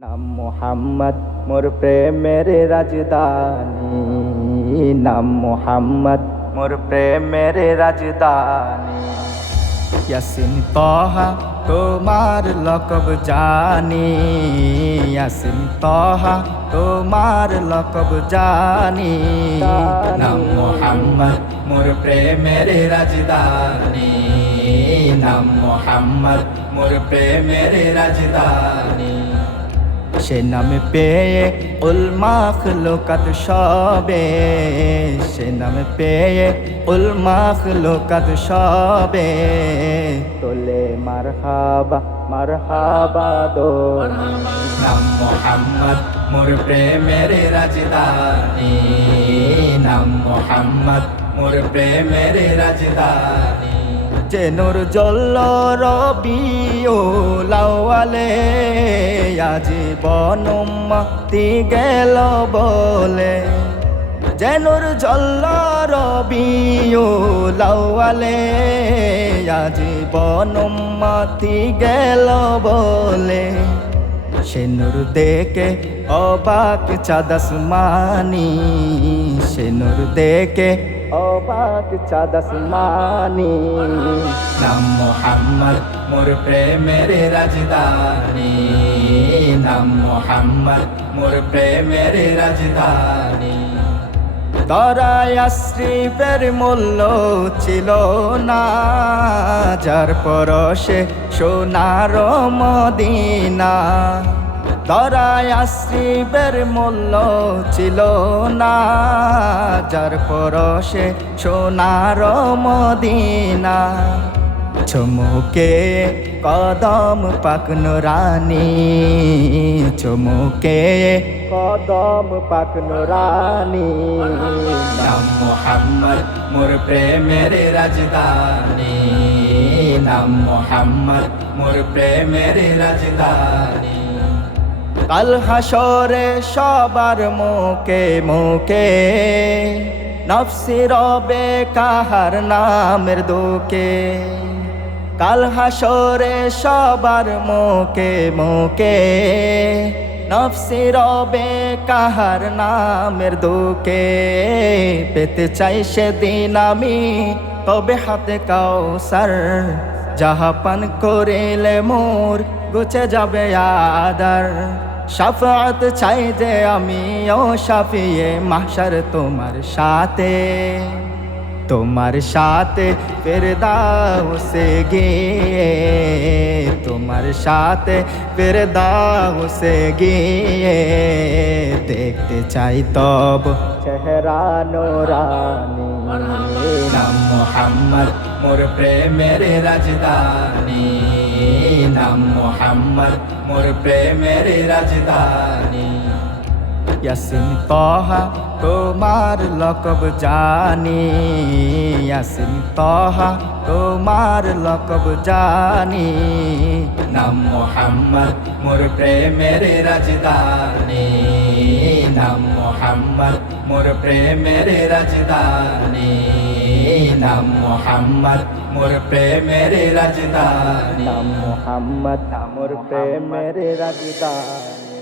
নাম মোহাম্মদ মোর প্রেমের রাজধানী, নাম মোহাম্মদ মোর প্রেমের রাজধানী। ইয়াসিন তহা তোমার লকব জানি, ইয়াসিন তহা তোমার লকব জানি। নাম মোহাম্মদ মোর প্রেমের রাজধানী, নাম মোহাম্মদ মোর প্রেমের রাজধানী। সে নাম পেয়ে উল মাখলুকাত সবে, সে নাম পেয়ে উল মাখলুকাত সবে তোলে মারহাবা মারহাবা দো। নাম মোহাম্মদ মোর প্রেমের রাজধানী, নাম মোহাম্মদ মোর প্রেমের রাজধানী। যে নূর জ্বলল রবিউল আউয়ালে, আজীবন উম্মতি গেল বলে। যে নূর জ্বলল রবিউল আউয়ালে, আজীবন উম্মতি গেল বলে। সে নূর দেখে অবাক চাঁদ আসমানি, সে নূর দেখে অবাক চাঁদ আসমানি। নাম মোহাম্মদ মোর প্রেমের রাজধানী, নাম মোহাম্মদ মোর প্রেমের রাজধানী। দরায় আশরিফের মূল্য ছিল না, যার পরশে সোনার মদিনা। দরায় আশরিফের মূল্য ছিল না, যার পরশে সোনার মদিনা। চুমুকে কদম পাক নুরানি, চুমুকে কদম পাক নুরানি। নাম মোহাম্মদ মোর প্রেমের রাজধানী, নাম মোহাম্মদ মোর প্রেমের রাজধানী। কাল হাসরে সবার মুখে মুখে নফসি রবে কাহার নামের দুকে। কাল হাসরে সবার মুখে মুখে নফসি রবে কাহার নামের দুকে। পেতে চাই সেদিন আমি তবে হাতে কাউসার, যাহা পান করিলে মোর গুছে যাবে আদার। শাফাত চাই যে আমি ও শাফিয়ে মাহশর তোমার সাথে, তোমার সাথে ফেরদাউসে গিয়ে, তোমার সাথে ফেরদাউসে গিয়ে। দেখতে চাই তব চেহারা নুরানি। নাম মোহাম্মদ মোর প্রেমের রাজধানী, নাম মোহাম্মদ মোর প্রেমের রাজধানী। ইয়াসিন তহা তোমার লকব জানি, ইয়াসিন তহা তোমার লকব জানি। নাম মোহাম্মদ মোর প্রেমের রাজধানী, নাম মোহাম্মদ মোর প্রেমের রাজধানী। নাম মোহাম্মদ মোর প্রেমের রাজধানী, নাম মোহাম্মদ মোর প্রেমের রাজধানী।